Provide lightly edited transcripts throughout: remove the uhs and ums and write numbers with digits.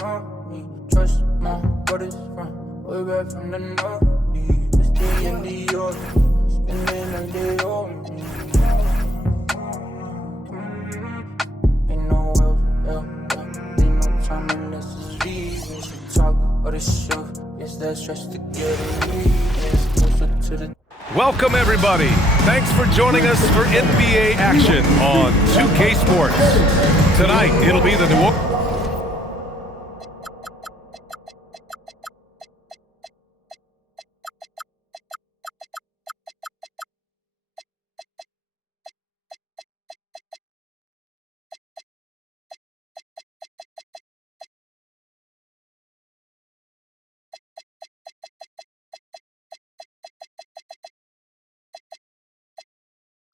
know me. Trust my brothers from way back from the north. It's the end of your spending like they owe me. Ain't no help, ain't no time unless it's free. We should talk or the show. It's that stress to get it. It's closer to the. Welcome, everybody. Thanks for joining us for NBA action on 2K Sports. Tonight, it'll be the New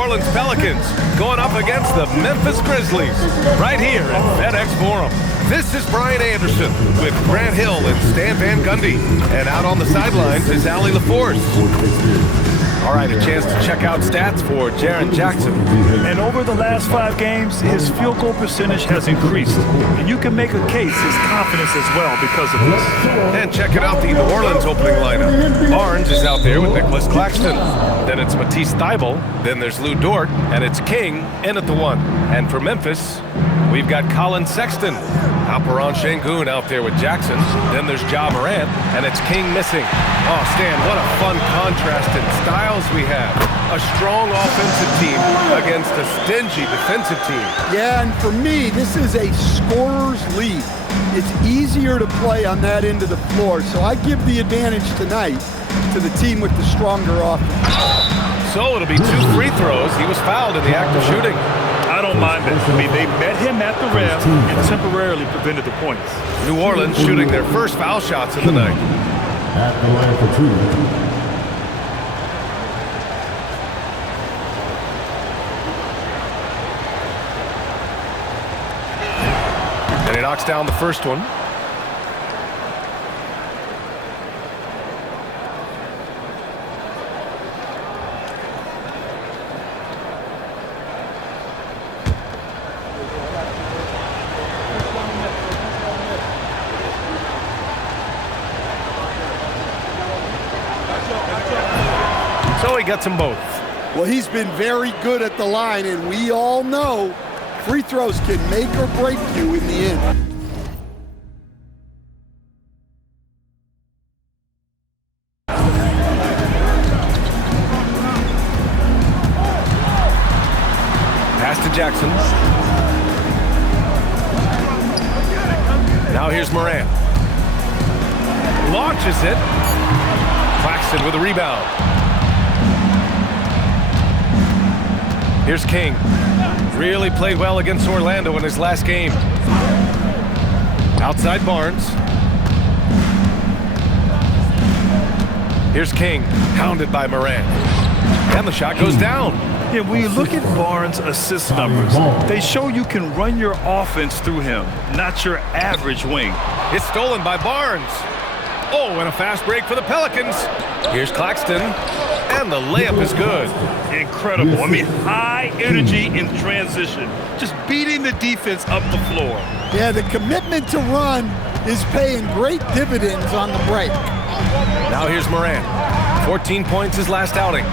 Orleans Pelicans going up against the Memphis Grizzlies right here at FedEx Forum. This is Brian Anderson with Grant Hill and Stan Van Gundy. And out on the sidelines is Allie LaForce. All right, a chance to check out stats for Jaren Jackson. And over the last 5 games, his field goal percentage has increased. And you can make a case his confidence as well because of this. And check it out, the New Orleans opening lineup. Barnes is out there with Nicholas Claxton. Then it's Matisse Thybulle. Then there's Lou Dort. And it's King in at the 1. And for Memphis, we've got Colin Sexton. Alperon Şengün out there with Jackson. Then there's Ja Morant. And it's King missing. Oh, Stan, what a fun contrast in styles we have. A strong offensive team against a stingy defensive team. Yeah, and for me, this is a scorer's league. It's easier to play on that end of the floor, so I give the advantage tonight to the team with the stronger offense. So it'll be 2 free throws. He was fouled in the act of shooting. I don't mind that. I mean, they met him at the rim and temporarily prevented the points. New Orleans shooting their first foul shots of the night. At the line for 2. And he knocks down the first one. So he gets them both. Well, he's been very good at the line, and we all know free throws can make or break you in the end. Pass to Jackson. Now here's Morant. Launches it. Claxton with a rebound. Here's King. Really played well against Orlando in his last game. Outside Barnes. Here's King, hounded by Morant. And the shot goes down. Yeah, when you look at Barnes' assist numbers, they show you can run your offense through him, not your average wing. It's stolen by Barnes. Oh, and a fast break for the Pelicans. Here's Claxton, and the layup is good. Incredible. I mean, high energy in transition. Just beating the defense up the floor. Yeah, the commitment to run is paying great dividends on the break. Now here's Morant. 14 points his last outing.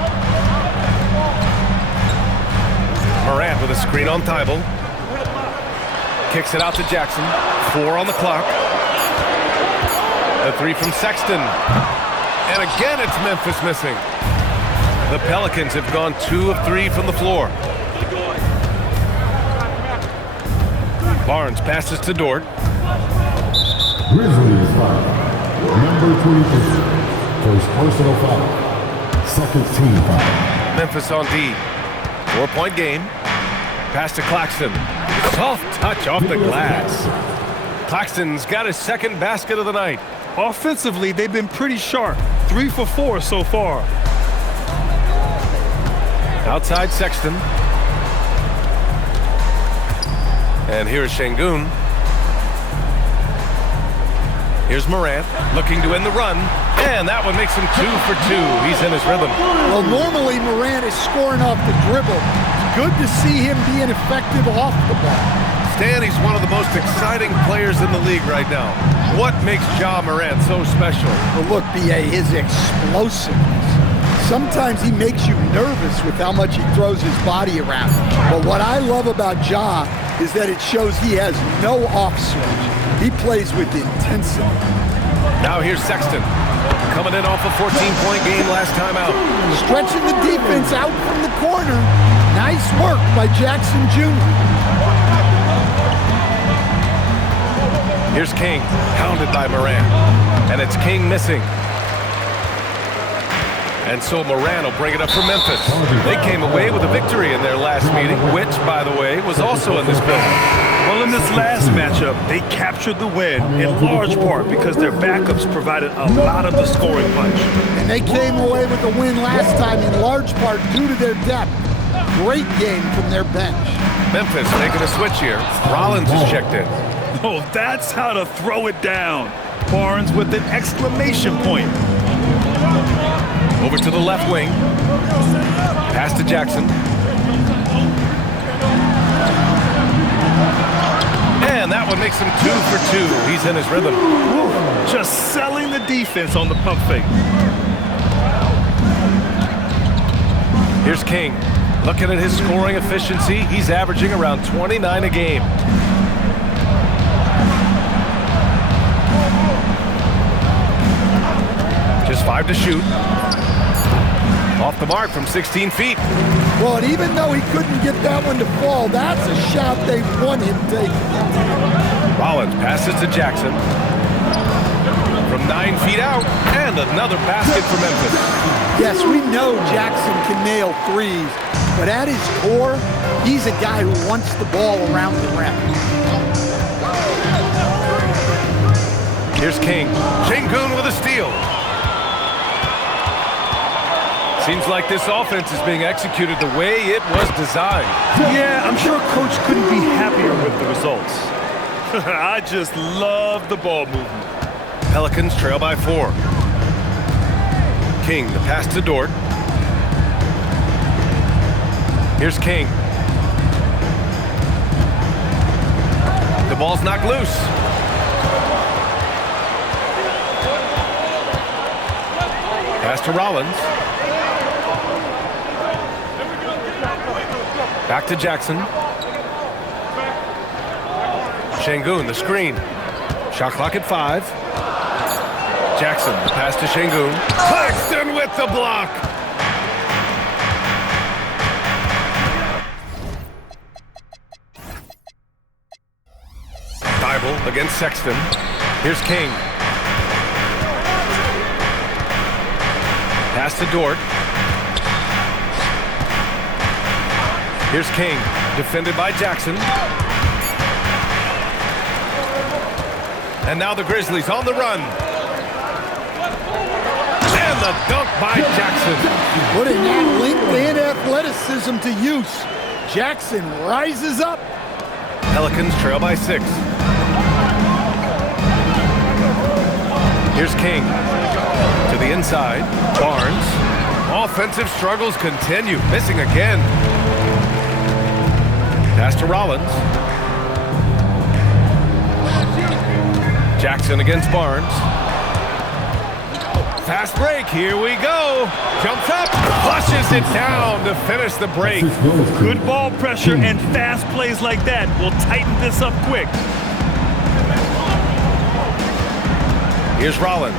Morant with a screen on Thybulle. Kicks it out to Jackson. 4 on the clock. A 3 from Sexton. And again, it's Memphis missing. The Pelicans have gone 2 of 3 from the floor. Barnes passes to Dort. Grizzlies foul. Number 22. First personal foul. Second team foul. Memphis on D. 4-point game. Pass to Claxton. Soft touch off the glass. Claxton's got his second basket of the night. Offensively, they've been pretty sharp. 3 for 4 so far. Outside Sexton. And here's Şengün. Here's Morant looking to end the run. And that one makes him 2 for 2. He's in his rhythm. Well, normally Morant is scoring off the dribble. Good to see him being effective off the ball. Stan, he's one of the most exciting players players in the league right now. What makes Ja Morant so special? Well, look, B.A., his explosiveness. Sometimes he makes you nervous with how much he throws his body around. But what I love about Ja is that it shows he has no off switch. He plays with intensity. Now here's Sexton, coming in off a 14-point game last time out. Stretching the defense out from the corner. Nice work by Jackson Jr. Here's King, hounded by Morant. And it's King missing. And so Morant will bring it up for Memphis. They came away with a victory in their last meeting, which, by the way, was also in this building. Well, in this last matchup, they captured the win in large part because their backups provided a lot of the scoring punch. And they came away with the win last time in large part due to their depth. Great game from their bench. Memphis making a switch here. Rollins is checked in. Oh, that's how to throw it down. Barnes with an exclamation point. Over to the left wing. Pass to Jackson. And that one makes him 2 for 2. He's in his rhythm. Just selling the defense on the pump fake. Here's King. Looking at his scoring efficiency, he's averaging around 29 a game. Just 5 to shoot. Off the mark from 16 feet. Well, and even though he couldn't get that one to fall, that's a shot they want him taking. Rollins passes to Jackson. From 9 feet out, and another basket for Memphis. Yes, we know Jackson can nail threes, but at his core, he's a guy who wants the ball around the rim. Here's King. Şengün with a steal. Seems like this offense is being executed the way it was designed. Yeah, I'm sure Coach couldn't be happier with the results. I just love the ball movement. Pelicans trail by 4. King, the pass to Dort. Here's King. The ball's knocked loose. Pass to Rollins. Back to Jackson. Şengün, the screen. Shot clock at 5. Jackson, the pass to Şengün. Claxton with the block. Bible against Sexton. Here's King. Pass to Dort. Here's King, defended by Jackson. And now the Grizzlies on the run. And the dunk by Jackson. Putting that length and athleticism to use. Jackson rises up. Pelicans trail by 6. Here's King. To the inside. Barnes. Offensive struggles continue. Missing again. Pass to Rollins. Jackson against Barnes. Fast break, here we go. Jumps up, flushes it down to finish the break. Good ball pressure and fast plays like that will tighten this up quick. Here's Rollins.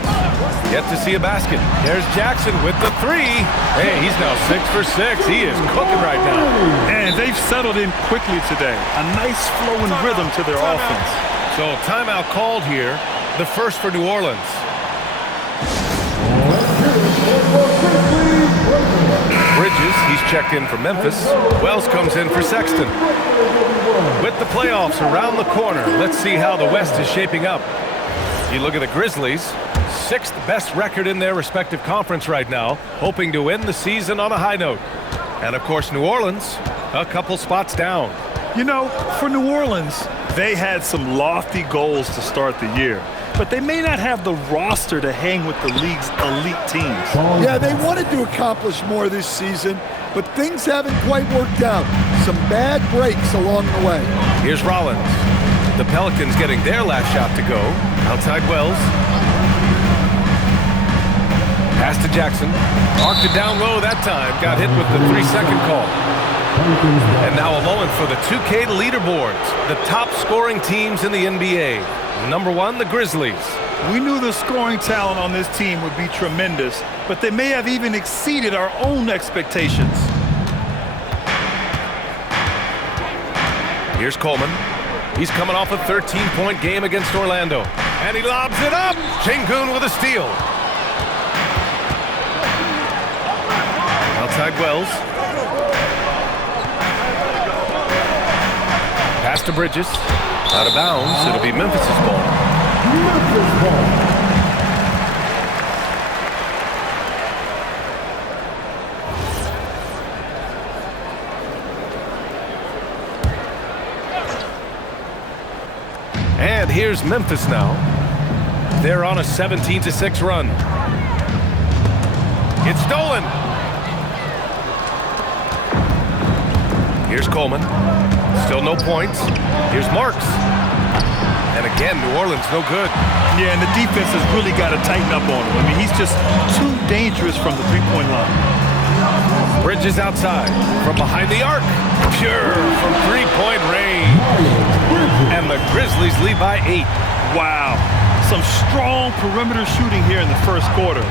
Yet to see a basket. There's Jackson with the 3. Hey, he's now 6 for 6. He is cooking right now. And they've settled in quickly today. A nice flow and rhythm to their offense. So timeout called here. The first for New Orleans. Bridges, he's checked in for Memphis. Wells comes in for Sexton. With the playoffs around the corner, let's see how the West is shaping up. You look at the Grizzlies, 6th best record in their respective conference right now, hoping to end the season on a high note. And of course, New Orleans, a couple spots down. You know, for New Orleans, they had some lofty goals to start the year, but they may not have the roster to hang with the league's elite teams. Yeah, they wanted to accomplish more this season, but things haven't quite worked out. Some bad breaks along the way. Here's Rollins. The Pelicans getting their last shot to go. Outside Wells. Pass to Jackson. Marked it down low that time. Got hit with the 3-second call. And now a moment for the 2K leaderboards. The top scoring teams in the NBA. Number 1, the Grizzlies. We knew the scoring talent on this team would be tremendous, but they may have even exceeded our own expectations. Here's Coleman. He's coming off a 13-point game against Orlando. And he lobs it up. Şengün with a steal. Outside Wells. Pass to Bridges. Out of bounds. It'll be Memphis' ball. Memphis ball. And here's Memphis now. They're on a 17-6 run. It's stolen. Here's Coleman. Still no points. Here's Marks. And again, New Orleans no good. Yeah, and the defense has really got to tighten up on him. I mean, he's just too dangerous from the three-point line. Bridges outside from behind the arc. Pure from three-point range. And the Grizzlies lead by 8. Wow. Some strong perimeter shooting here in the first quarter.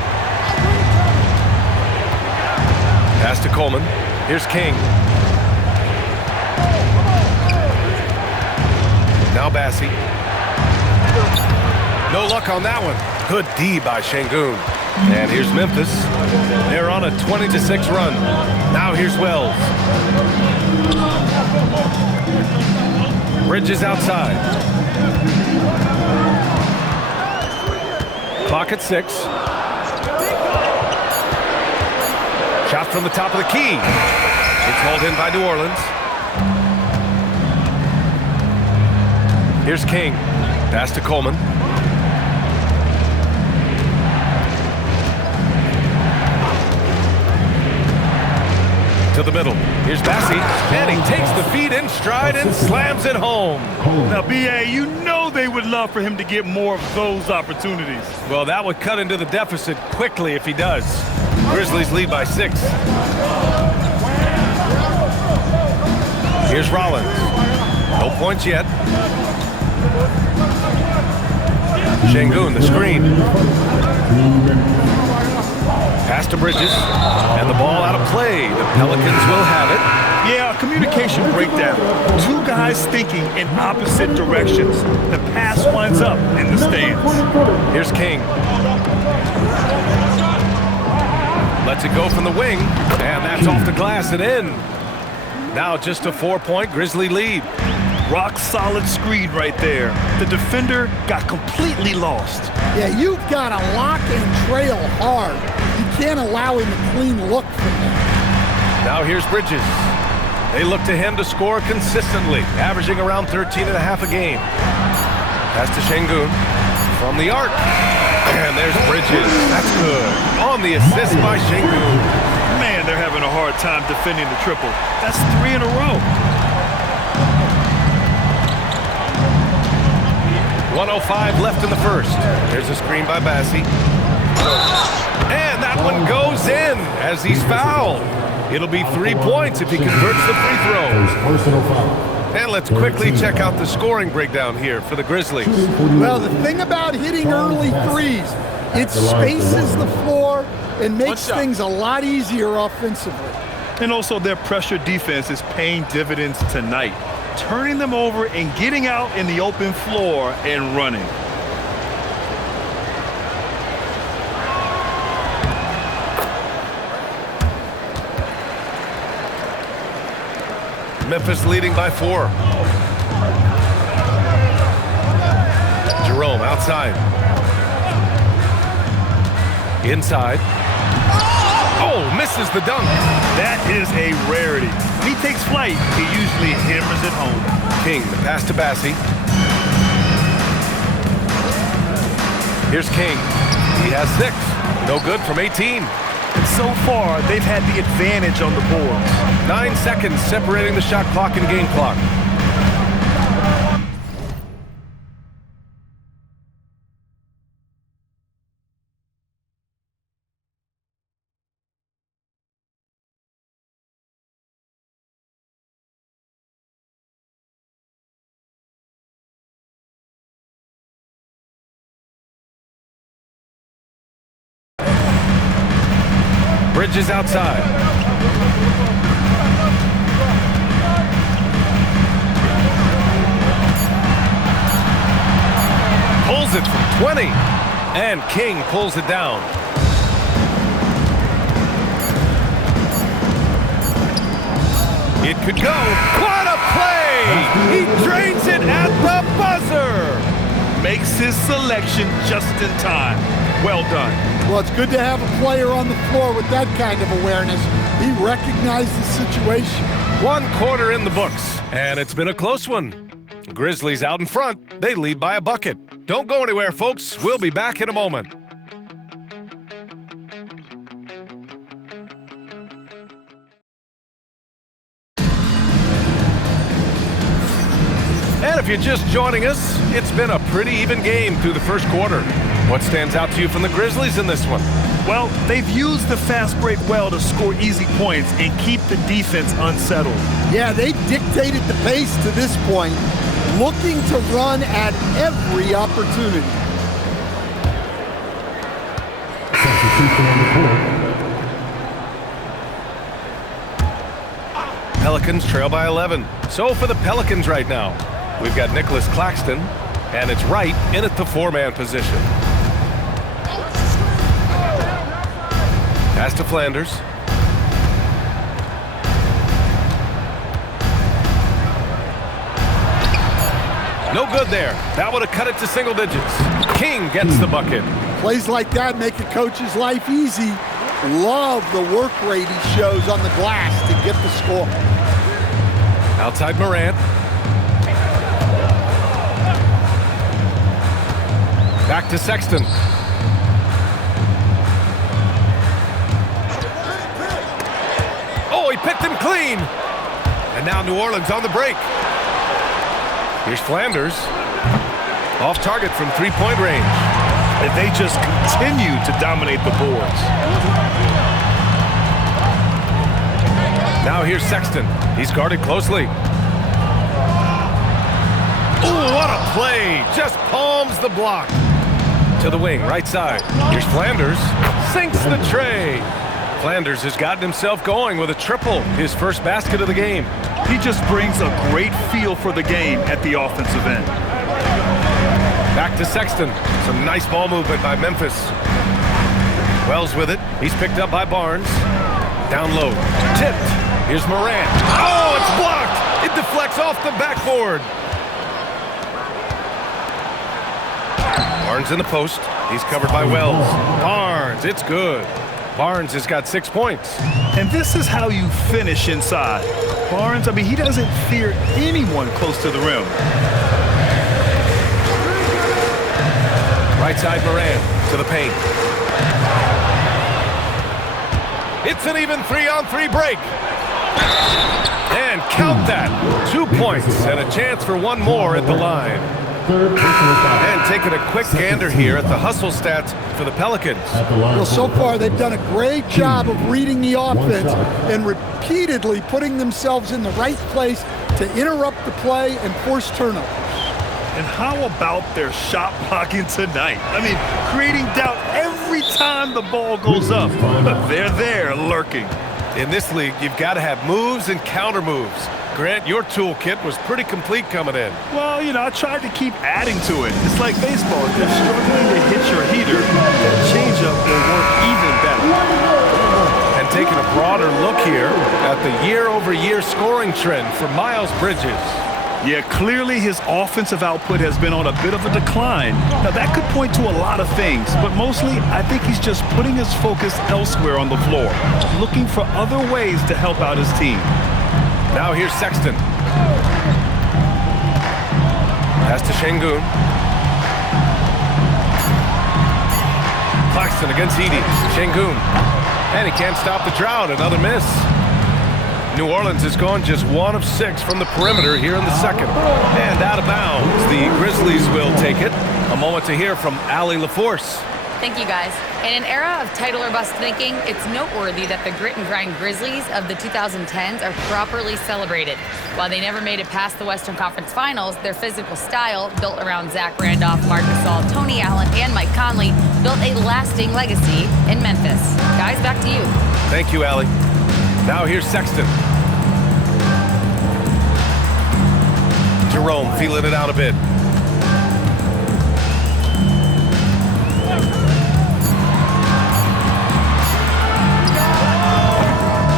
Pass to Coleman. Here's King. Now Bassi. No luck on that one. Good D by Şengün. And here's Memphis. They're on a 20-6 run. Now here's Wells. Bridges outside. Clock at 6. Shot from the top of the key. It's hauled in by New Orleans. Here's King. Pass to Coleman. To the middle. Here's Bassi. And he takes the feed in stride and slams it home. Now, B.A., you know they would love for him to get more of those opportunities. Well, that would cut into the deficit quickly if he does. Grizzlies lead by 6. Here's Rollins. No points yet. Şengün, the screen. Pass to Bridges. And the ball out of play. The Pelicans will have it. Yeah, a communication breakdown. Two guys thinking in opposite directions. The pass winds up in the stands. Here's King. Lets it go from the wing. And that's off the glass and in. Now just a 4-point Grizzly lead. Rock solid screen right there. The defender got completely lost. Yeah, you've got to lock and trail hard. You can't allow him a clean look from that. Now here's Bridges. They look to him to score consistently, averaging around 13.5 a game. Pass to Şengün from the arc. And there's Bridges. That's good. On the assist by Şengün. Man, they're having a hard time defending the triple. That's 3 in a row. 1:05 left in the first. There's a screen by Bassi. And that one goes in as he's fouled. It'll be 3 points if he converts the free throw. Personal foul. And let's quickly check out the scoring breakdown here for the Grizzlies. Well, the thing about hitting early threes, it spaces the floor and makes things a lot easier offensively. And also their pressure defense is paying dividends tonight, turning them over and getting out in the open floor and running. Memphis leading by 4. Jerome outside. Inside. Oh, misses the dunk. That is a rarity. When he takes flight, he usually hammers it home. King, the pass to Bassi. Here's King. He has 6. No good from 18. And so far, they've had the advantage on the boards. 9 seconds separating the shot clock and game clock. Bridges outside. Pulls it from 20. And King pulls it down. It could go. What a play! He drains it at the buzzer! Makes his selection just in time. Well done. Well, it's good to have a player on the floor with that kind of awareness. He recognized the situation. 1 quarter in the books, and it's been a close one. Grizzlies out in front. They lead by a bucket. Don't go anywhere, folks. We'll be back in a moment. And if you're just joining us, it's been a pretty even game through the first quarter. What stands out to you from the Grizzlies in this one? Well, they've used the fast break well to score easy points and keep the defense unsettled. Yeah, they dictated the pace to this point, looking to run at every opportunity. Substitution on the court. Pelicans trail by 11. So for the Pelicans right now, we've got Nicholas Claxton, and it's Wright in at the 4-man position. Pass to Flanders. No good there. That would have cut it to single digits. King gets the bucket. Plays like that make a coach's life easy. Love the work rate he shows on the glass to get the score. Outside Morant. Back to Sexton. Oh, he picked him clean. And now New Orleans on the break. Here's Flanders. Off target from 3-point range. And they just continue to dominate the boards. Now here's Sexton. He's guarded closely. Ooh, what a play. Just palms the block. To the wing, right side. Here's Flanders. Sinks the tray. Flanders has gotten himself going with a triple, his first basket of the game. He just brings a great feel for the game at the offensive end. Back to Sexton. Some nice ball movement by Memphis. Wells with it. He's picked up by Barnes. Down low. Tipped. Here's Morant. Oh, it's blocked. It deflects off the backboard. Barnes in the post. He's covered by Wells. Barnes, it's good. Barnes has got 6 points. And this is how you finish inside. Barnes, I mean, he doesn't fear anyone close to the rim. Right side Morant to the paint. It's an even 3-on-3 break. And count that. 2 points and a chance for one more at the line. And taking a quick gander here at the hustle stats for the Pelicans. Well, so far they've done a great job of reading the offense and repeatedly putting themselves in the right place to interrupt the play and force turnovers. And how about their shot blocking tonight? I mean, creating doubt every time the ball goes up. But they're there lurking. In this league, you've got to have moves and counter moves. Grant, your toolkit was pretty complete coming in. Well, you know, I tried to keep adding to it. It's like baseball. If you're struggling to hit your heater, that changeup will work even better. And taking a broader look here at the year-over-year scoring trend for Miles Bridges. Yeah, clearly his offensive output has been on a bit of a decline. Now, that could point to a lot of things, but mostly I think he's just putting his focus elsewhere on the floor, looking for other ways to help out his team. Now here's Sexton. Pass to Şengün. Claxton against Edey. Şengün. And he can't stop the drought. Another miss. New Orleans has gone just 1 of 6 from the perimeter here in the second. And out of bounds. The Grizzlies will take it. A moment to hear from Allie LaForce. Thank you, guys. In an era of title or bust thinking, it's noteworthy that the grit and grind Grizzlies of the 2010s are properly celebrated. While they never made it past the Western Conference Finals, their physical style, built around Zach Randolph, Marc Gasol, Tony Allen, and Mike Conley, built a lasting legacy in Memphis. Guys, back to you. Thank you, Allie. Now here's Sexton. Jerome feeling it out a bit.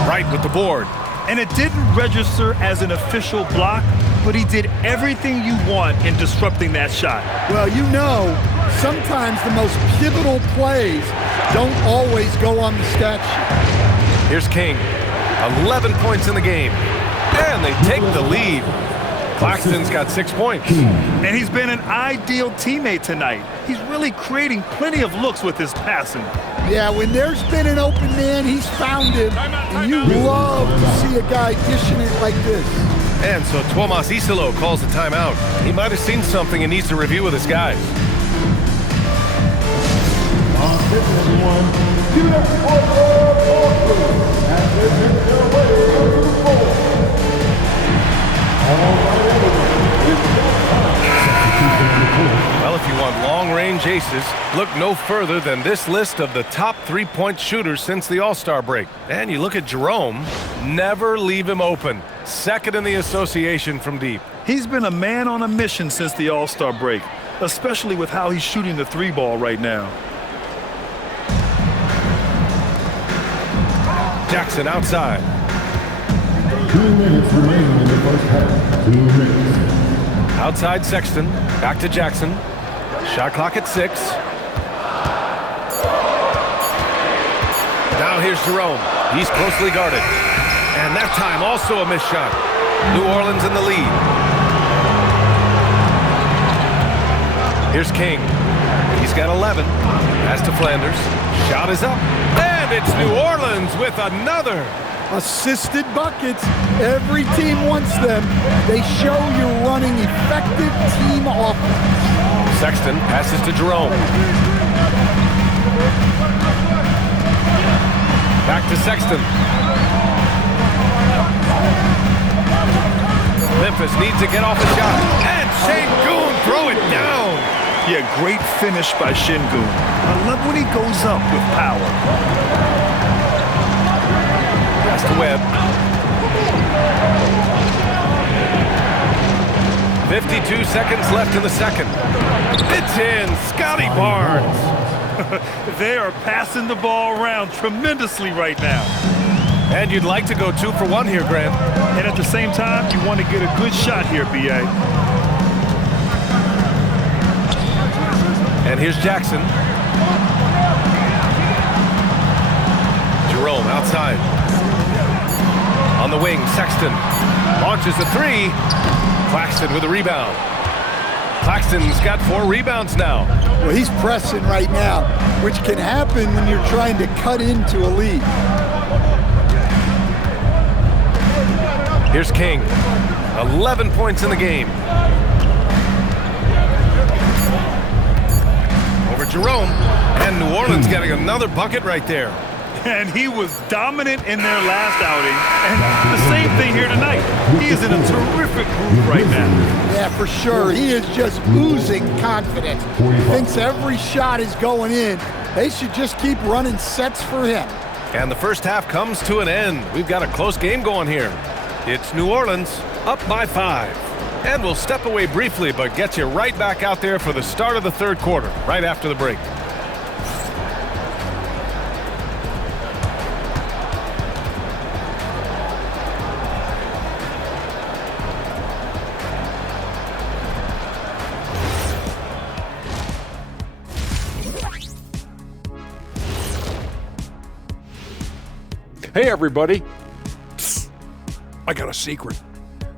Right with the board. And it didn't register as an official block, but he did everything you want in disrupting that shot. Well, you know, sometimes the most pivotal plays don't always go on the stat sheet. Here's King. 11 points in the game. And they take the lead. Claxton's got 6 points. And he's been an ideal teammate tonight. He's really creating plenty of looks with his passing. Yeah, when there's been an open man, he's found him. And you love to see a guy dishing it like this. And so Tomas Isolo calls the timeout. He might have seen something and needs to review with his guys. Well, if you want long-range aces, look no further than this list of the top three-point shooters since the All-Star break. And you look at Jerome, never leave him open. Second in the association from deep. He's been a man on a mission since the All-Star break, especially with how he's shooting the three ball right now. Jackson outside. 2 minutes remaining in the first half. 2 minutes. Outside Sexton, back to Jackson. Shot clock at 6. Now here's Jerome. He's closely guarded. And that time also a missed shot. New Orleans in the lead. Here's King. He's got 11. Pass to Flanders. Shot is up. And it's New Orleans with another. Assisted buckets. Every team wants them. They show you're running effective team offense. Sexton passes to Jerome. Back to Sexton. Memphis needs to get off a shot. And Sengun throw it down. Yeah, great finish by Sengun. I love when he goes up with power. Pass to Webb. 52 seconds left in the second. It's in. Scotty Barnes. They are passing the ball around tremendously right now. And you'd like to go 2 for 1 here, Grant. And at the same time, you want to get a good shot here, B.A. And here's Jackson. Jerome outside. On the wing, Sexton launches a 3. Claxton with a rebound. Claxton's got 4 rebounds now. Well, he's pressing right now, which can happen when you're trying to cut into a lead. Here's King. 11 points in the game. Over Jerome. And New Orleans getting another bucket right there. And he was dominant in their last outing. And the same thing here tonight. He is in a terrific groove right now. Yeah, for sure. He is just oozing confidence. Thinks every shot is going in. They should just keep running sets for him. And the first half comes to an end. We've got a close game going here. It's New Orleans up by 5. And we'll step away briefly, but get you right back out there for the start of the third quarter, right after the break. Hey, everybody. Psst. I got a secret.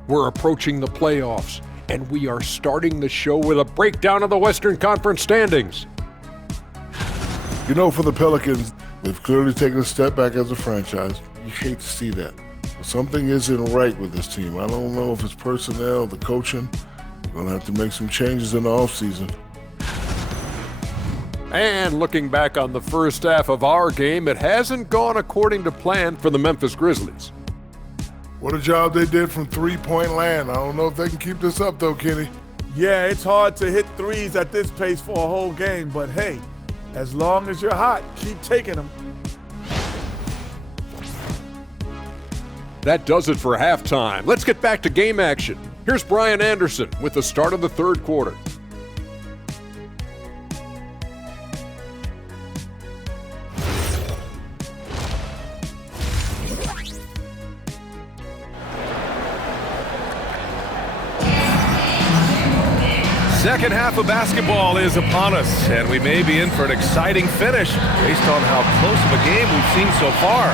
We're approaching the playoffs, and we are starting the show with a breakdown of the Western Conference standings. You know, for the Pelicans, they've clearly taken a step back as a franchise. You hate to see that. But something isn't right with this team. I don't know if it's personnel, the coaching. We're going to have to make some changes in the offseason. And looking back on the first half of our game, it hasn't gone according to plan for the Memphis Grizzlies. What a job they did from three-point land. I don't know if they can keep this up, though, Kenny. Yeah, it's hard to hit threes at this pace for a whole game, but hey, as long as you're hot, keep taking them. That does it for halftime. Let's get back to game action. Here's Brian Anderson with the start of the third quarter. Second half of basketball is upon us, and we may be in for an exciting finish based on how close of a game we've seen so far.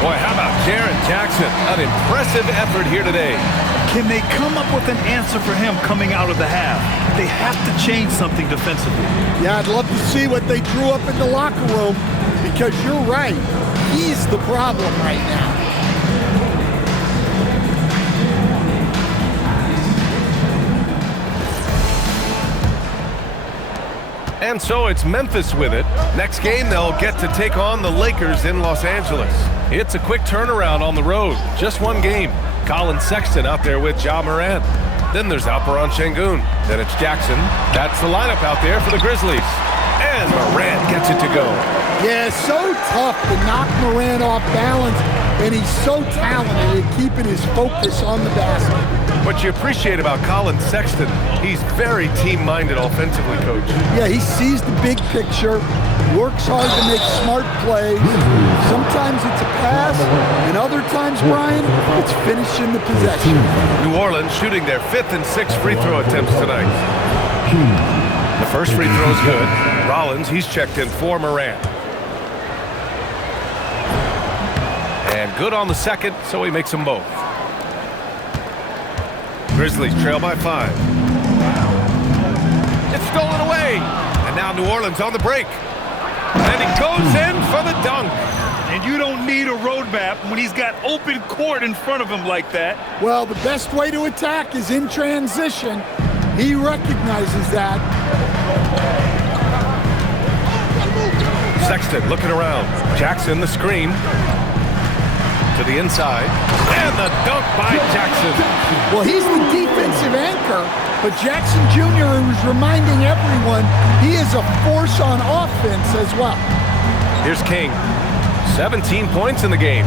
Boy, how about Jaren Jackson? An impressive effort here today. Can they come up with an answer for him coming out of the half? They have to change something defensively. Yeah, I'd love to see what they drew up in the locker room, because you're right. He's the problem right now. And so it's Memphis with it. Next game, they'll get to take on the Lakers in Los Angeles. It's a quick turnaround on the road. Just one game. Colin Sexton out there with Ja Morant. Then there's Alperen Sengun. Then it's Jackson. That's the lineup out there for the Grizzlies. And Morant gets it to go. Yeah, so tough to knock Morant off balance, and he's so talented at keeping his focus on the basket. What you appreciate about Colin Sexton, he's very team-minded offensively, Coach. Yeah, he sees the big picture, works hard to make smart plays. Sometimes it's a pass, and other times, Brian, it's finishing the possession. New Orleans shooting their 5th and 6th free throw attempts tonight. The first free throw is good. Rollins, he's checked in for Morant. And good on the second, so he makes them both. Grizzlies trail by 5. It's stolen away. And now New Orleans on the break. And he goes in for the dunk. And you don't need a roadmap when he's got open court in front of him like that. Well, the best way to attack is in transition. He recognizes that. Sexton looking around. Jackson the screen. To the inside. And the dunk by Jackson. Well, he's the defensive anchor, but Jackson Jr. is reminding everyone he is a force on offense as well. Here's King. 17 points in the game.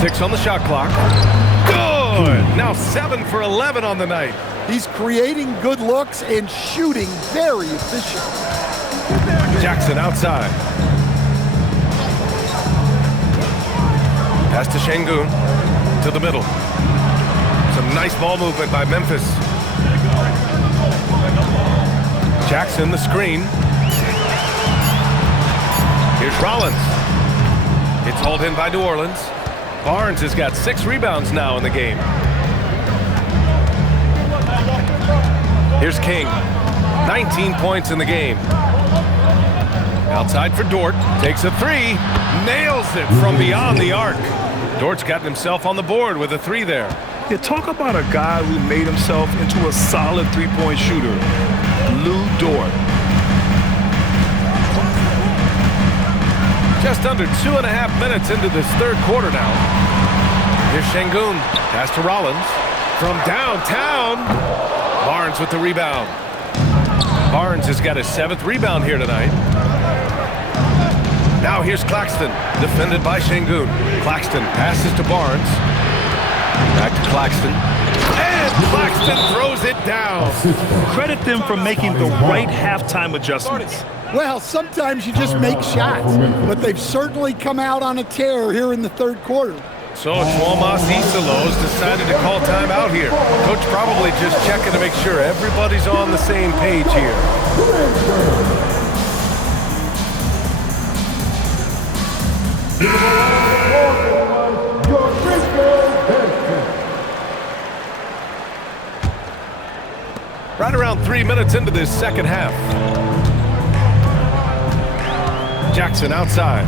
Six on the shot clock. Good! Now 7 for 11 on the night. He's creating good looks and shooting very efficient. Jackson outside. Pass to Sengun. To the middle. Some nice ball movement by Memphis. Jackson the screen. Here's Rollins. It's hauled in by New Orleans. Barnes has got 6 rebounds now in the game. Here's King. 19 points in the game. Outside for Dort. Takes a 3. Nails it from beyond the arc. Dort's gotten himself on the board with a 3 there. Yeah, talk about a guy who made himself into a solid three-point shooter. Lou Dort. Just under 2.5 minutes into this third quarter now. Here's Sengun. Pass to Rollins. From downtown. Barnes with the rebound. Barnes has got his 7th rebound here tonight. Now here's Claxton. Defended by Sengun. Claxton passes to Barnes. Back to Claxton. And Claxton throws it down. Credit them for making the right halftime adjustments. Well, sometimes you just make shots, but they've certainly come out on a tear here in the third quarter. So Tuomas Isalos decided to call timeout here. Coach probably just checking to make sure everybody's on the same page here. Right around 3 minutes into this second half. Jackson outside.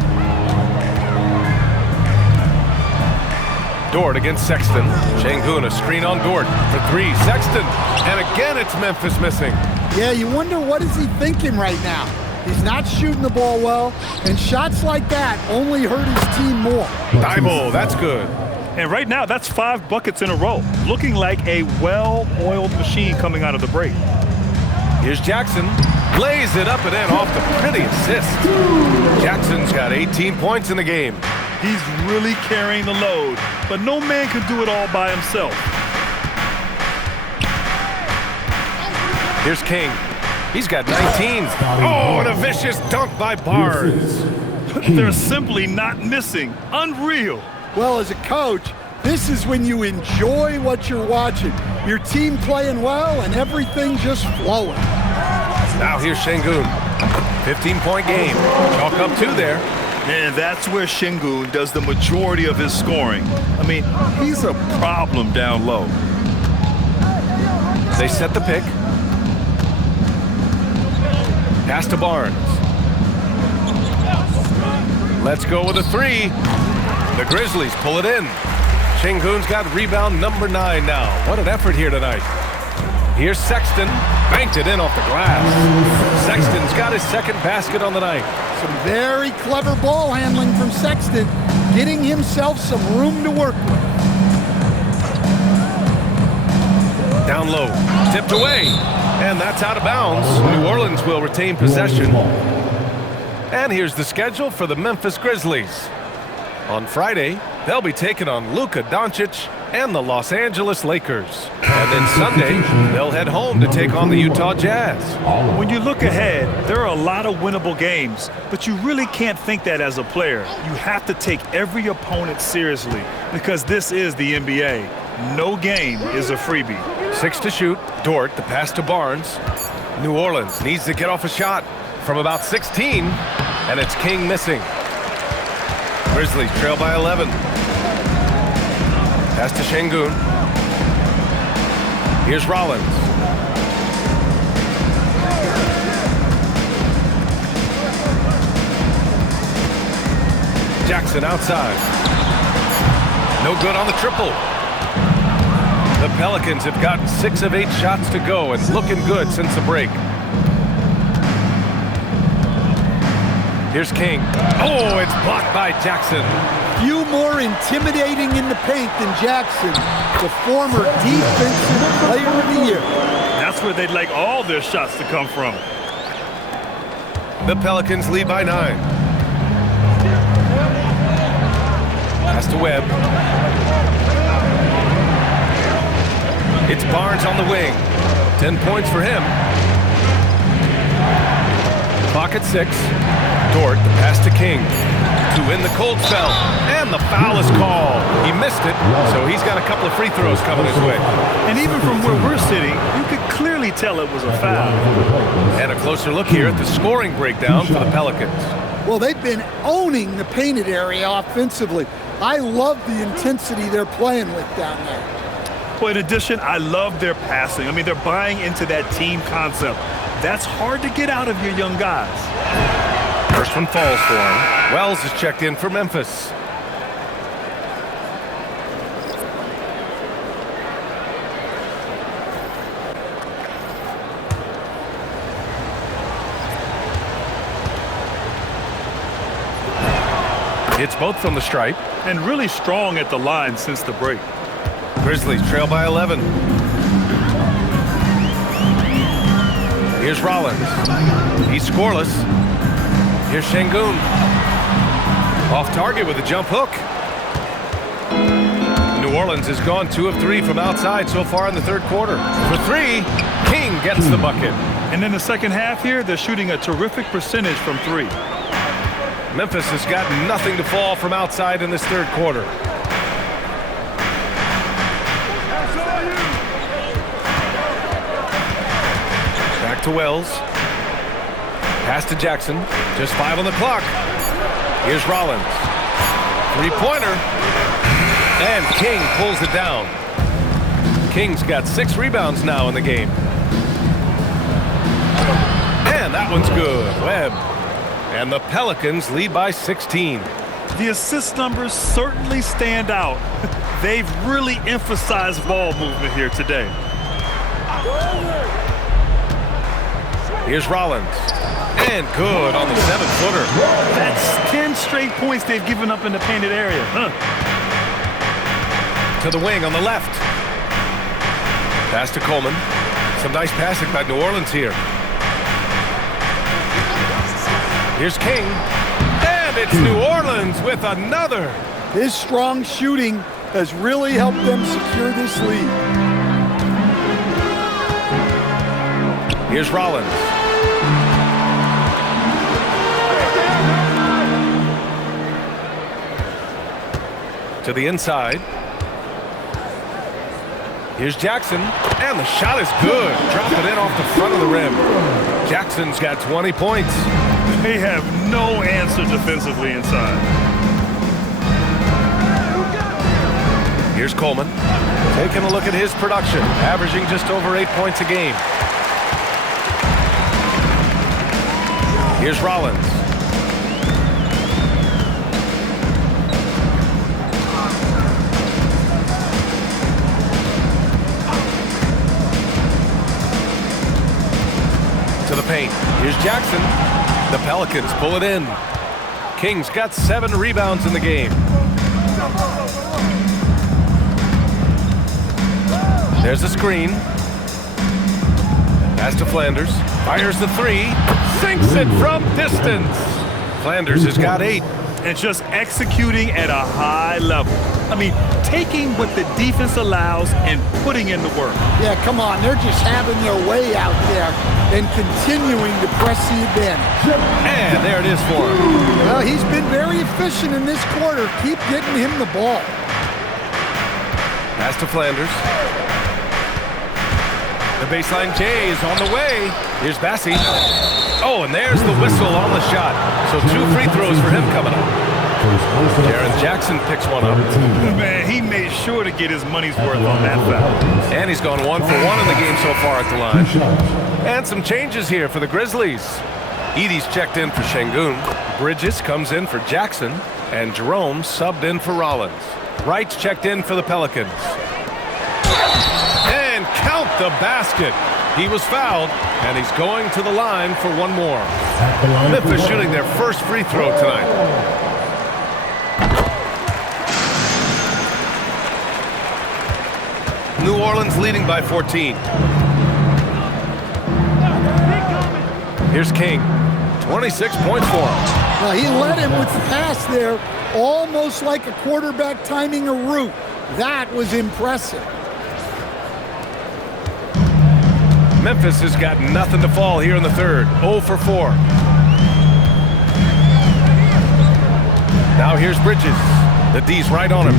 Dort against Sexton. Şengün, a screen on Dort for three. Sexton, and again it's Memphis missing. Yeah, you wonder what is he thinking right now. He's not shooting the ball well, and shots like that only hurt his team more. Thibault, that's good. And right now, that's 5 buckets in a row. Looking like a well-oiled machine coming out of the break. Here's Jackson. Lays it up and in off the pretty assist. Jackson's got 18 points in the game. He's really carrying the load, but no man can do it all by himself. Here's King. He's got 19. Oh, and a vicious dunk by Barnes. They're simply not missing. Unreal. Well, as a coach, this is when you enjoy what you're watching. Your team playing well and everything just flowing. Now here's Şengün. 15-point game. Chalk up 2 there. And that's where Şengün does the majority of his scoring. I mean, he's a problem down low. They set the pick. Pass to Barnes. Let's go with a 3. The Grizzlies pull it in. Şengün's got rebound number 9 now. What an effort here tonight. Here's Sexton. Banked it in off the glass. Sexton's got his second basket on the night. Some very clever ball handling from Sexton, getting himself some room to work with. Down low. Tipped away. And that's out of bounds. New Orleans will retain possession. And here's the schedule for the Memphis Grizzlies. On Friday, they'll be taking on Luka Doncic and the Los Angeles Lakers. And then Sunday, they'll head home to take on the Utah Jazz. When you look ahead, there are a lot of winnable games, but you really can't think that as a player. You have to take every opponent seriously because this is the NBA. No game is a freebie. 6 to shoot. Dort, the pass to Barnes. New Orleans needs to get off a shot from about 16, and it's King missing. Grizzlies trail by 11. Pass to Şengün. Here's Rollins. Jackson outside. No good on the triple. The Pelicans have gotten 6 of 8 shots to go and looking good since the break. Here's King. Oh, it's blocked by Jackson. Few more intimidating in the paint than Jackson, the former defensive player of the year. That's where they'd like all their shots to come from. The Pelicans lead by 9. Pass to Webb. It's Barnes on the wing. 10 points for him. Clock at 6. Dort, the pass to King. To win the cold spell. And the foul is called. He missed it, so he's got a couple of free throws coming his way. And even from where we're sitting, you could clearly tell it was a foul. And a closer look here at the scoring breakdown for the Pelicans. Well, they've been owning the painted area offensively. I love the intensity they're playing with down there. Well, in addition, I love their passing. I mean, they're buying into that team concept. That's hard to get out of your young guys. First one falls for him. Wells is checked in for Memphis. Hits both from the stripe. And really strong at the line since the break. Grizzlies trail by 11. Here's Rollins. He's scoreless. Here's Şengün. Off target with a jump hook. New Orleans has gone 2 of 3 from outside so far in the third quarter. For 3, King gets the bucket. And in the second half here, they're shooting a terrific percentage from 3. Memphis has got nothing to fall from outside in this third quarter. Back to Wells. Pass to Jackson. Just 5 on the clock. Here's Rollins. 3-pointer. And King pulls it down. King's got 6 rebounds now in the game. And that one's good. Webb. And the Pelicans lead by 16. The assist numbers certainly stand out. They've really emphasized ball movement here today. Here's Rollins. And good on the 7-footer. That's 10 straight points they've given up in the painted area. To the wing on the left. Pass to Coleman. Some nice passing by New Orleans here. Here's King. And it's New Orleans with another. His strong shooting has really helped them secure this lead. Here's Rollins. To the inside. Here's Jackson, and the shot is good. Drop it in off the front of the rim. Jackson's got 20 points. They have no answer defensively inside. Here's Coleman, taking a look at his production, averaging just over 8 points a game. Here's Rollins. To the paint. Here's Jackson. The Pelicans pull it in. King's got 7 rebounds in the game. There's a screen. Pass to Flanders. Fires the 3. Sinks it from distance. Flanders has got 8. And just executing at a high level. I mean, taking what the defense allows and putting in the work. Yeah, come on. They're just having their way out there and continuing to press the advantage. And there it is for him. Well, he's been very efficient in this quarter. Keep getting him the ball. Pass to Flanders. The baseline J is on the way. Here's Bassi. Oh, and there's the whistle on the shot. So 2 free throws for him coming up. Jaren Jackson picks one up. Man, he made sure to get his money's worth on that foul. And he's gone 1 for 1 in the game so far at the line. And some changes here for the Grizzlies. Edey's checked in for Şengün. Bridges comes in for Jackson. And Jerome subbed in for Rollins. Wright's checked in for the Pelicans. And count the basket. He was fouled, and he's going to the line for one more. Memphis shooting their first free throw tonight. New Orleans leading by 14. Here's King. 26 points for him. Well, he led him with the pass there, almost like a quarterback timing a route. That was impressive. Memphis has got nothing to fall here in the third. 0 for 4. Now here's Bridges. The D's right on him.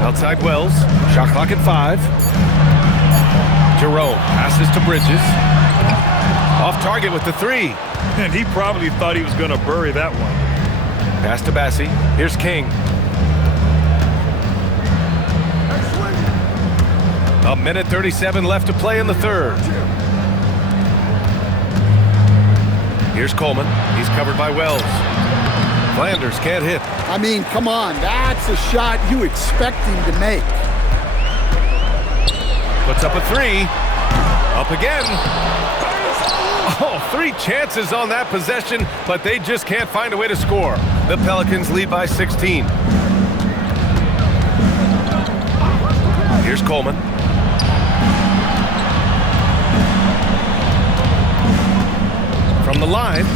Outside Wells. Shot clock at 5. Jerome passes to Bridges. Off target with the 3. And he probably thought he was going to bury that one. Pass to Bassi. Here's King. A minute 37 left to play in the third. Here's Coleman. He's covered by Wells. Flanders can't hit. I mean, come on. That's a shot you expect him to make. Puts up a 3. Up again. Oh, 3 chances on that possession, but they just can't find a way to score. The Pelicans lead by 16. Here's Coleman. From the line.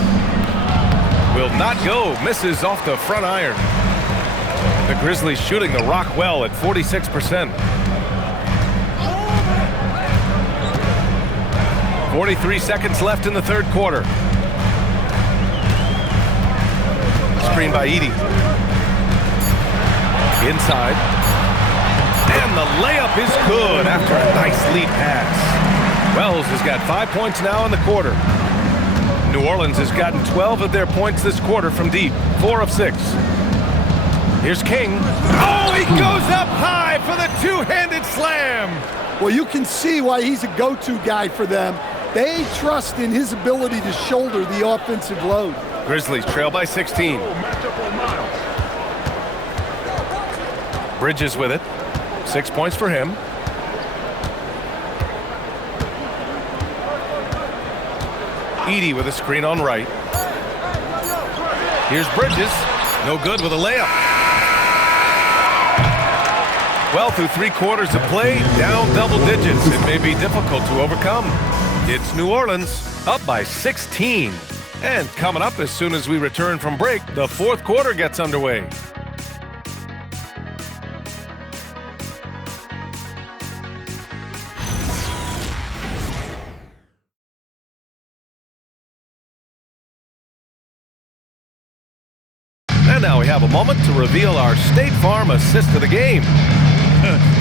Will not go. Misses off the front iron. The Grizzlies shooting the rock well at 46%. 43 seconds left in the third quarter. Screen by Edey. Inside. And the layup is good after a nice lead pass. Wells has got 5 points now in the quarter. New Orleans has gotten 12 of their points this quarter from deep. 4 of 6. Here's King. Oh, he goes up high for the two-handed slam. Well, you can see why he's a go-to guy for them. They trust in his ability to shoulder the offensive load. Grizzlies trail by 16. Bridges with it. 6 points for him. Edey with a screen on right. Here's Bridges. No good with a layup. Well, through 3 quarters of play, down double digits. It may be difficult to overcome. It's New Orleans up by 16. And coming up as soon as we return from break, the 4th quarter gets underway. And now we have a moment to reveal our State Farm assist of the game.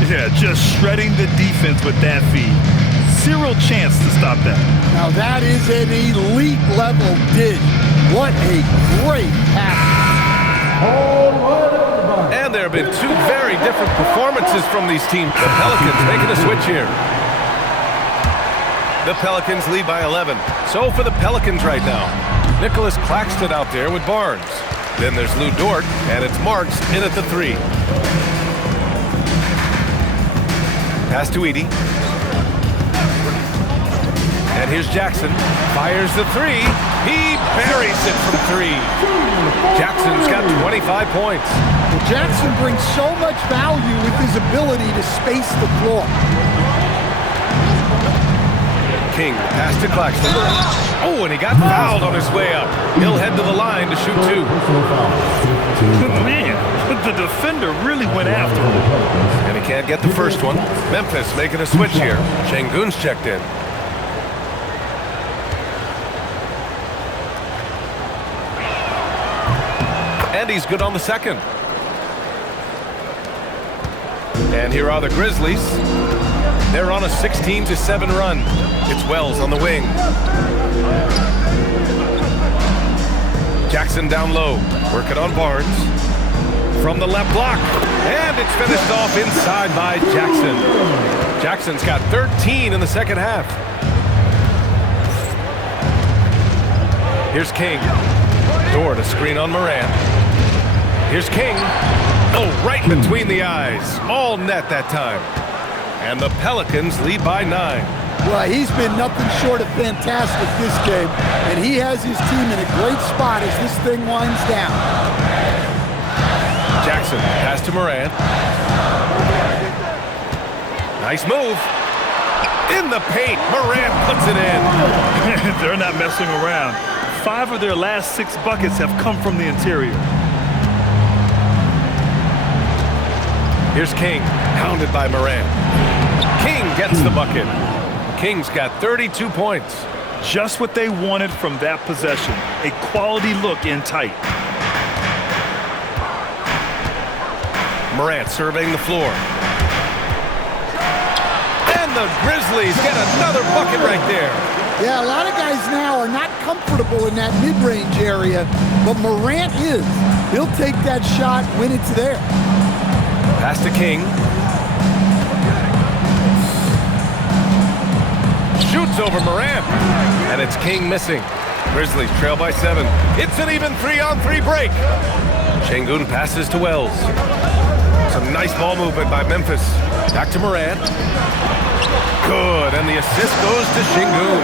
Yeah, just shredding the defense with that feed. Zero chance to stop that. Now that is an elite level dish. What a great pass. And there have been 2 very different performances from these teams. The Pelicans making a switch here. The Pelicans lead by 11. So for the Pelicans right now, Nicholas Claxton out there with Barnes. Then there's Lou Dort, and it's Marks in at the 3. Pass to Edey. And here's Jackson. Fires the 3. He buries it from 3. Jackson's got 25 points. Well, Jackson brings so much value with his ability to space the floor. King, pass to Claxton. Oh, and he got fouled on his way up. He'll head to the line to shoot 2. Man, the defender really went after him. And he can't get the first one. Memphis making a switch here. Şengün's checked in. And he's good on the second. And here are the Grizzlies. They're on a 16-7 run. It's Wells on the wing. Jackson down low. Working on Barnes. From the left block. And it's finished off inside by Jackson. Jackson's got 13 in the second half. Here's King. Dort a screen on Morant. Here's King. Oh, right between the eyes. All net that time. And the Pelicans lead by 9. Well, he's been nothing short of fantastic this game, and he has his team in a great spot as this thing winds down. Jackson, pass to Morant. Nice move. In the paint, Morant puts it in. They're not messing around. 5 of their last 6 buckets have come from the interior. Here's King, hounded by Morant. King gets the bucket. King's got 32 points. Just what they wanted from that possession. A quality look in tight. Morant surveying the floor. And the Grizzlies get another bucket right there. Yeah, a lot of guys now are not comfortable in that mid-range area, but Morant is. He'll take that shot when it's there. Pass to King. Shoots over Morant. And it's King missing. Grizzlies trail by 7. It's an even 3-on-3 break. Şengün passes to Wells. Some nice ball movement by Memphis. Back to Morant. Good, and the assist goes to Şengün.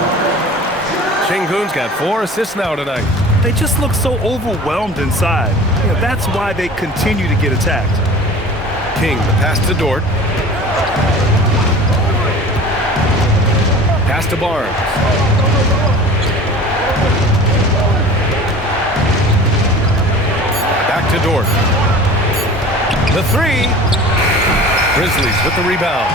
Şengün's got 4 assists now tonight. They just look so overwhelmed inside. Yeah, that's why they continue to get attacked. King, the pass to Dort. Pass to Barnes. Back to Dort. The 3. Grizzlies with the rebound.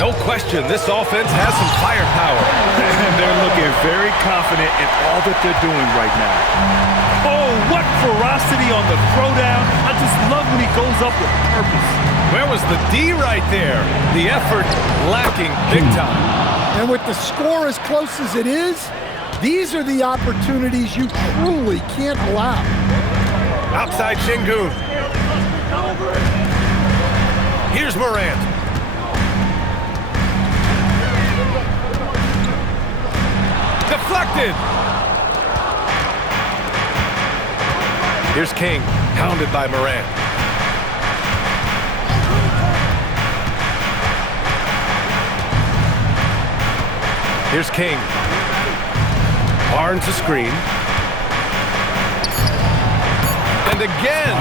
No question, this offense has some firepower. And they're looking very confident in all that they're doing right now. Oh, what ferocity on the throwdown. I just love when he goes up with purpose. Where was the D right there? The effort lacking big time. And with the score as close as it is, these are the opportunities you truly can't allow. Outside Şengün. Here's Morant. Deflected. Here's King, hounded by Morant. Here's King. Barnes a screen. And again,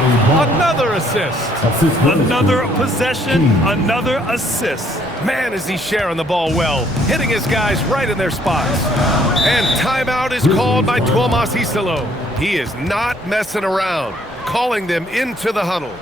another assist. Another possession, another assist. Man, is he sharing the ball well, hitting his guys right in their spots. And timeout is called by Tuomas Isalo. He is not messing around, calling them into the huddle.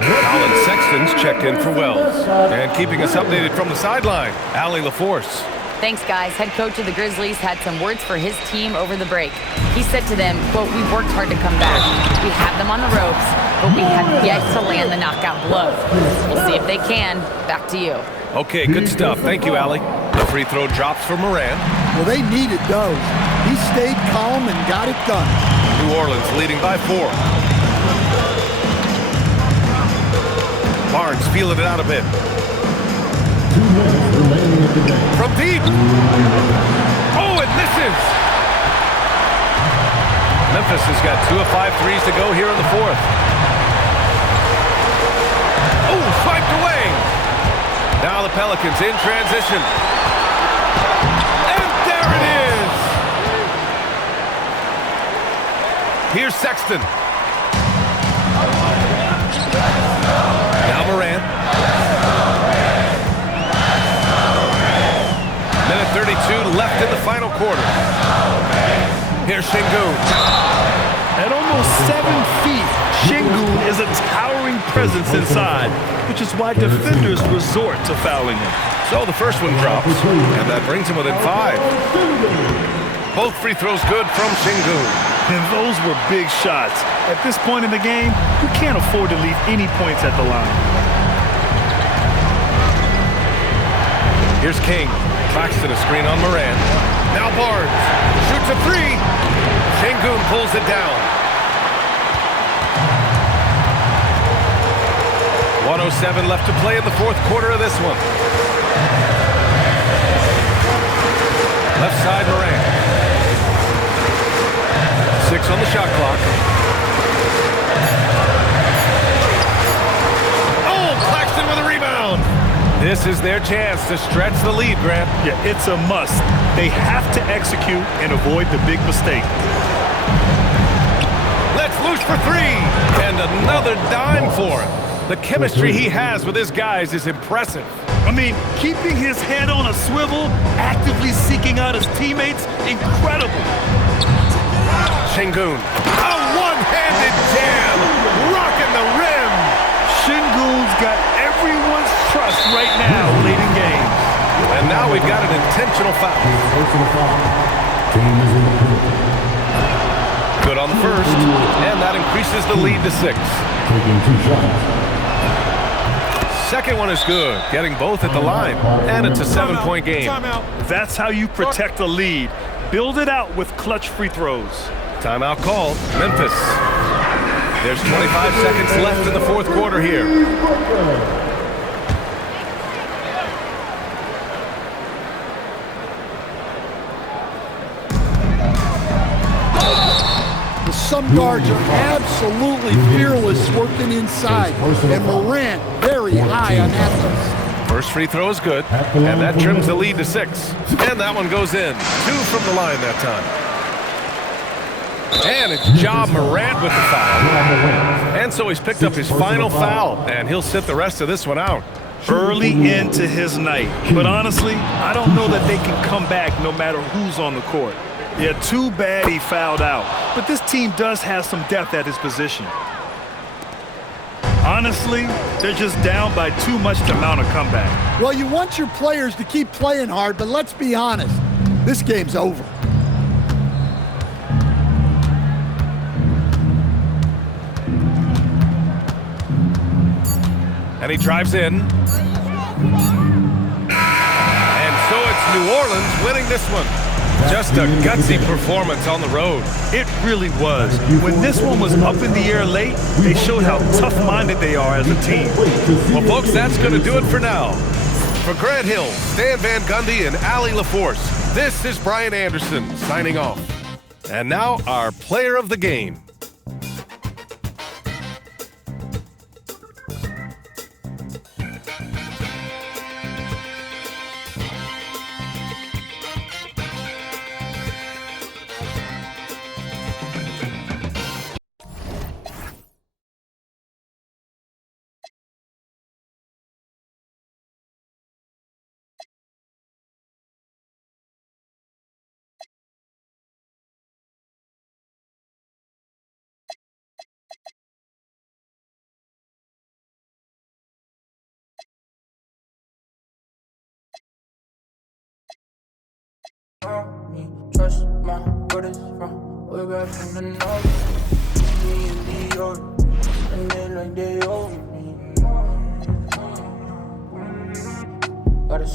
Colin Sexton's checked in for Wells. And keeping us updated from the sideline, Allie LaForce. Thanks, guys. Head coach of the Grizzlies had some words for his team over the break. He said to them, quote, "We've worked hard to come back. We have them on the ropes, but we have yet to land the knockout blow. We'll see if they can." Back to you. Okay, good stuff. Thank you, Allie. The free throw drops for Morant. Well, they needed those. He stayed calm and got it done. New Orleans leading by 4. Barnes fielded it out a bit. 2 minutes remaining in the game. From deep. Oh, it misses. Memphis has got 2 of 5 threes to go here in the 4th. Oh, swiped away. Now the Pelicans in transition. And there it is. Here's Sexton. Now Morant. Minute 32 left in the final quarter. Here's Şengün. At almost 7 feet, Şengün is a towering presence inside, which is why defenders resort to fouling him. So the first one drops, and that brings him within 5. Both free throws good from Şengün. And those were big shots. At this point in the game, you can't afford to leave any points at the line. Here's King. Claxton a screen on Morant. Now Barnes shoots a 3. Şengün pulls it down. 1:07 left to play in the 4th quarter of this one. Left side Morant. 6 on the shot clock. Oh, Claxton with a rebound. This is their chance to stretch the lead, Grant. Yeah, it's a must. They have to execute and avoid the big mistake. Let's loose for 3. And another dime for him. The chemistry he has with his guys is impressive. I mean, keeping his head on a swivel, actively seeking out his teammates, incredible. Şengün. A one-handed jam. Rocking the rim. Şengün's got everyone's trust right now late in games. And now we've got an intentional foul. Personal foul. Team is in the penalty. Good on the first, and that increases the lead to 6. Taking 2 shots. Second one is good, getting both at the line, and it's a 7-point game. That's how you protect a lead. Build it out with clutch free throws. Timeout called, Memphis. There's 25 seconds left in the 4th quarter here. Some guards are absolutely fearless working inside, and Morant very high on that list. First free throw is good, and that trims the lead to 6. And that one goes in. 2 from the line that time. And it's Ja Morant with the foul. And so he's picked up his final foul, and he'll sit the rest of this one out. Early into his night. But honestly, I don't know that they can come back no matter who's on the court. Yeah, too bad he fouled out. But this team does have some depth at his position. Honestly, they're just down by too much to mount a comeback. Well, you want your players to keep playing hard, but let's be honest. This game's over. And he drives in. And so it's New Orleans winning this one. Just a gutsy performance on the road. It really was. When this one was up in the air late, they showed how tough-minded they are as a team. Well, folks, that's going to do it for now. For Grant Hill, Stan Van Gundy, and Allie LaForce, This is Brian Anderson signing off. And now our player of the game. Me, trust my brothers from way back from the north. Me and New York, and they like they owe me. Gotta